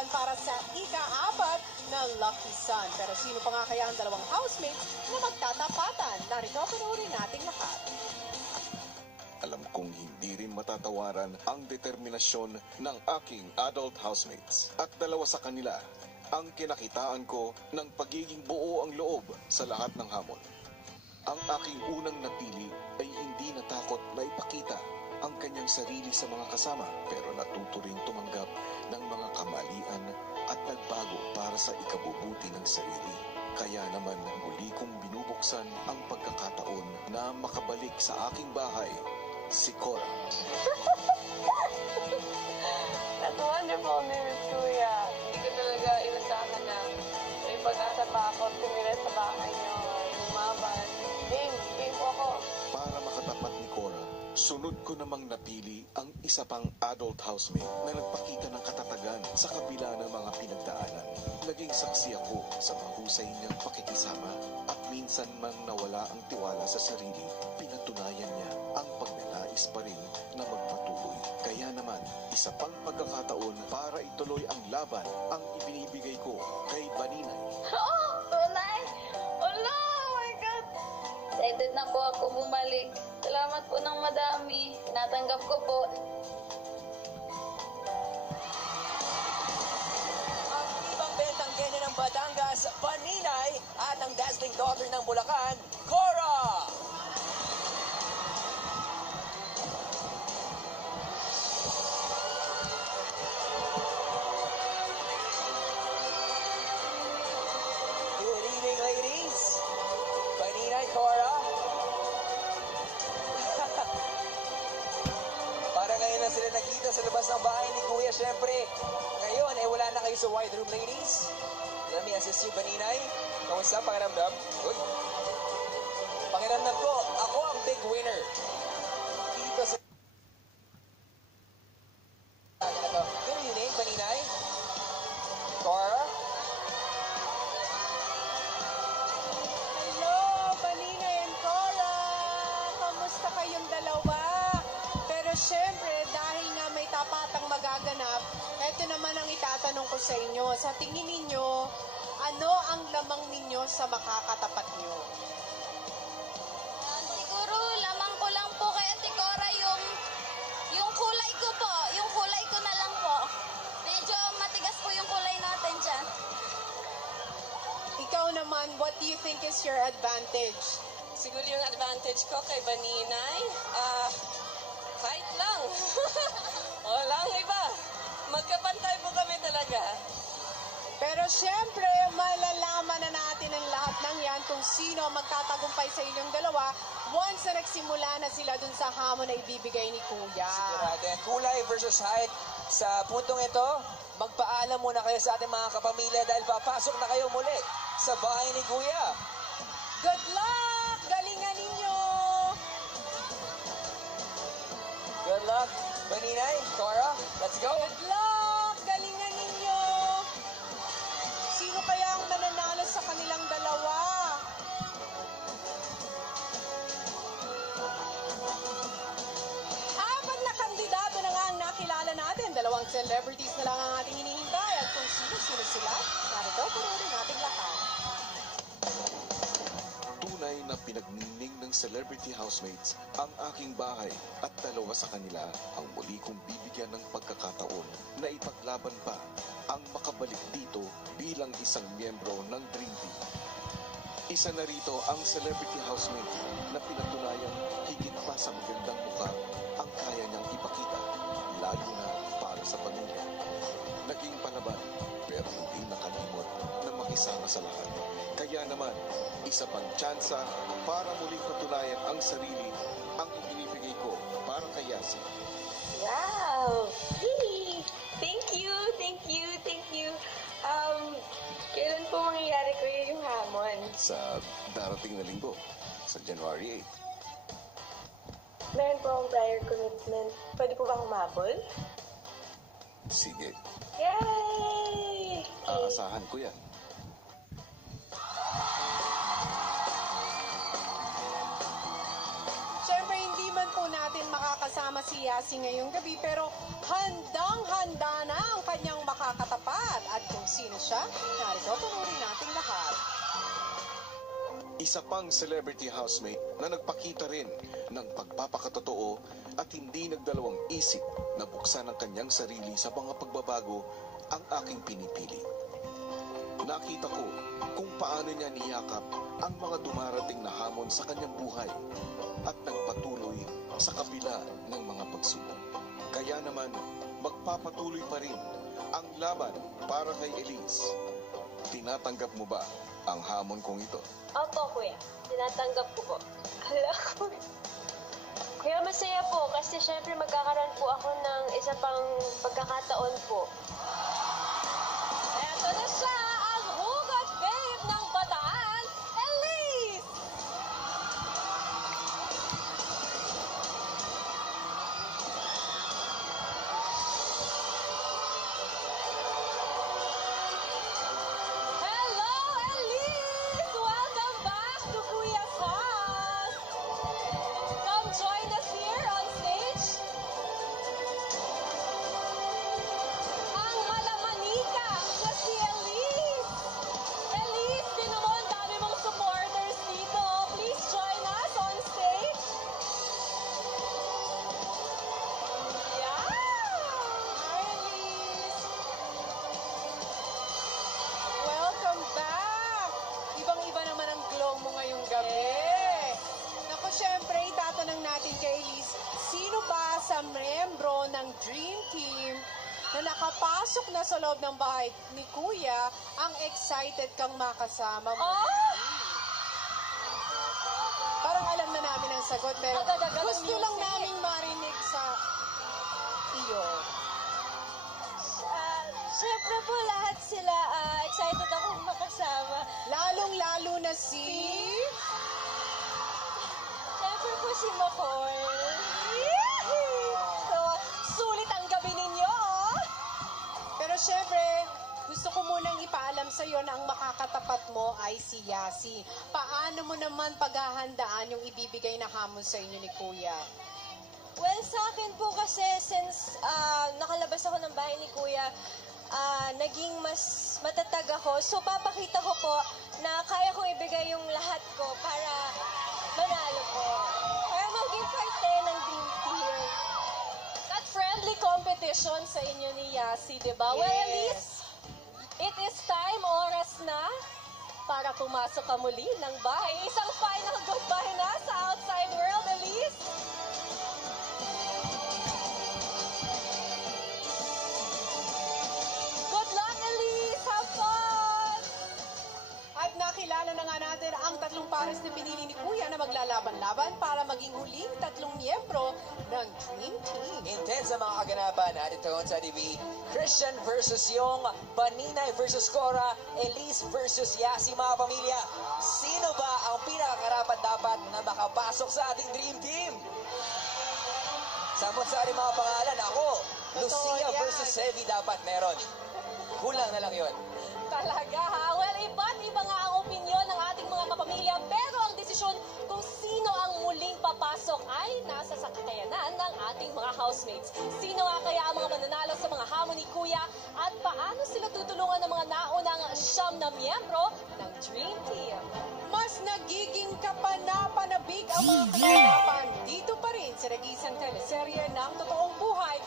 laban para sa ika-4 na Lucky Sun. Pero sino pa nga kaya ang dalawang housemates na magtatapatan? Narito, panoorin nating lahat. Alam kong hindi rin matatawaran ang determinasyon ng aking adult housemates. At dalawa sa kanila ang kinakitaan ko ng pagiging buo ang loob sa lahat ng hamon. Ang aking unang napili ay hindi natakot na ipakita ang kanyang sarili sa mga kasama, pero natuto ring tumanggap ng mga kamalian at nagbago para sa ikabubuti ng sarili. Kaya naman muli kong binubuksan ang pagkakataon na makabalik sa aking bahay, si Cora. That's wonderful news, Kuya. Hindi ko talaga inasahan na may pag-asa pa ako tumira sa bahay niyo. Lumaban. Game po ako. Para makatapat ni Cora, sunod ko namang napili ang isa pang adult housemate na nagpakita ng katatagan sa kabila ng mga pinagdaanan. Naging saksi ako sa mahusay niyang pakikisama at minsan mang nawala ang tiwala sa sarili, pinatunayan niya ang pagnanais pa rin na magpatuloy. Kaya naman, isa pang pagkakataon para ituloy ang laban ang ibinibigay ko kay Baninay. Oh, Tunay! Oh my God! Excited na po ako bumalik. Salamat po ng madami. Tinatanggap ko po. Ang ibang bentang ganyan ng Batangas, Baninay, at ang dazzling daughter ng Bulacan, Cora! Good evening, ladies. Baninay, Cora. Para ngayon lang sila nakita sa labas ng bahay ni Kuya. Siyempre, ngayon eh wala na kayo sa wide room, ladies. Let me assist you, Baninay. Kamusta pakiramdam? Good. Pakiramdam ko, ako ang big winner. Dito sa... Good evening, Baninay. Cora? Hello, Baninay and Cora! Kamusta kayong dalawa? Pero syempre, dahil nga may tapatang magaganap, eto naman ang itatanong ko sa inyo. Sa tingin ninyo, ano ang lamang ninyo sa makakatapat nyo? Siguro, lamang ko lang po kay Ate Cora yung kulay ko po. Yung kulay ko na lang po. Medyo matigas po yung kulay natin dyan. Ikaw naman, what do you think is your advantage? Siguro yung advantage ko kay Baninay, height lang. Walang iba. Magkapantay po kami talaga. Pero syempre, malalaman na natin ang lahat ng yan kung sino ang magtatagumpay sa inyong dalawa once na nagsimula na sila dun sa hamon na ibibigay ni Kuya. Sigurado yan. Kulay versus height. Sa puntong ito, magpaalam muna kayo sa ating mga kapamilya dahil papasok na kayo muli sa bahay ni Kuya. Good luck! Galingan ninyo! Good luck, Baninay, Cora. Let's go. Good luck! Galingan ninyo! Sino kaya ang mananalo sa kanilang dalawa? Apat na kandidato na nga ang nakilala natin. Dalawang celebrities na lang ang ating hinihintay. At kung sino-sino sila, narito, panoorin natin lahat. Tunay na pinagnining ng celebrity housemates ang aking bahay at dalawa sa kanila ang muli kong bibigyan ng pagkakataon na ipaglaban pa ang makabalik dito bilang isang miyembro ng Dream Team. Isa na rito ang celebrity housemate na pinatunayan higit pa sa magandang mukha ang kaya niyang ipakita, lalo na para sa pamilya. Naging palaban pero hindi nakalimot na makisama sa lahat. Kaya naman, isa pang tsansa para muling patunayan ang sarili ang ibinibigay ko para kay Yasi. Wow! Hey! Thank you! Kailan po mangyayari ko yung hamon? Sa darating na linggo, sa January 8. Meron po akong prior commitment. Pwede po ba humabol? Sige, Yay! aasahan ko yan. Siyempre, hindi man po natin makakasama makasama si Yasi ngayong gabi pero handang-handa na ang kanyang makakatapat. At kung sino siya, narito tunurin nating lahat. Isa pang celebrity housemate na nagpakita rin ng pagpapakatotoo at hindi nagdalawang isip na buksan ang kanyang sarili sa mga pagbabago ang aking pinipili. Nakita ko kung paano niya niyakap ang mga dumarating na hamon sa kanyang buhay at nagpatuloy sa kabila ng mga pagsubok. Kaya naman, magpapatuloy pa rin ang laban para kay Elise. Tinatanggap mo ba ang hamon kong ito? Opo, kuya. Tinatanggap ko po. Hala ko. Kuya, masaya po kasi syempre magkakaroon po ako ng isa pang pagkakataon po. Eto na siya, ang hugot babe ng Bataan, Elise! Hello, Elise! Welcome back to Kuya's house! Come join us here on stage. Ang malamanika na si Elise. Elise, tinan mo, ang dami mong supporters dito. Please join us on stage. Yeah! Hi, Elise! Welcome back! Ibang-iba naman ang glow mo ngayong gabi. Naku, syempre, itatanong natin kay Elise, sino ba sa membro ng Dream Team na nakapasok na sa loob ng bahay ni Kuya ang excited kang makasama mo? Oh! Parang alam na namin ang sagot, pero Agad-agad ang gusto lang music. namin marinig sa iyo. Syempre po lahat sila excited akong makasama. Lalong-lalo na si... Syempre po si Makoy. So, sulit ang gabi ninyo, oh! Pero syempre, gusto ko munang ipaalam sa iyo na ang makakatapat mo ay si Yasi. Paano mo naman paghahandaan yung ibibigay na hamon sa inyo ni Kuya? Well, sa akin po kasi since nakalabas ako ng bahay ni Kuya, naging mas matatag ako. So, papakita ko po na kaya kong ibigay yung lahat ko para manalo po. Para maging parte ng Dream Team. That friendly competition sa inyo ni Yasi, di ba? Well, Yes. Elise, it is time, oras na para pumasok ka muli ng bahay. Isang final goodbye na sa outside world, Elise. Good luck, Elise! Have fun! At nakilala na nga natin ang tatlong pares na pinili ni Kuya na maglalaban-laban para maging huling tatlong miyembro ng Dream Team. Intense ang mga kaganapan natin ito sa TV. Christian versus Yong, Baninay versus Cora, Elise versus Yasi, mga pamilya. Sino ba ang pinakakarapat dapat na makapasok sa ating Dream Team? Samot-sari mga pangalan. Ako, Lucia yan. versus Sevi dapat meron. Kulang na lang yon. Talaga ha? Well, iba't iba nga ang opinyon ng ating mga kapamilya, pero ang desisyon kung sino ang muling papasok ay nasa sa kakayanan ng ating mga housemates. Sino nga kaya ang mga mananalo sa mga hamon ni Kuya at paano sila tutulungan ng mga naunang siyam na miyembro ng Dream Team? Mas nagiging kapanapanabig ang mga kaganapan dito pa rin sa nagisang teleserye ng totoong buhay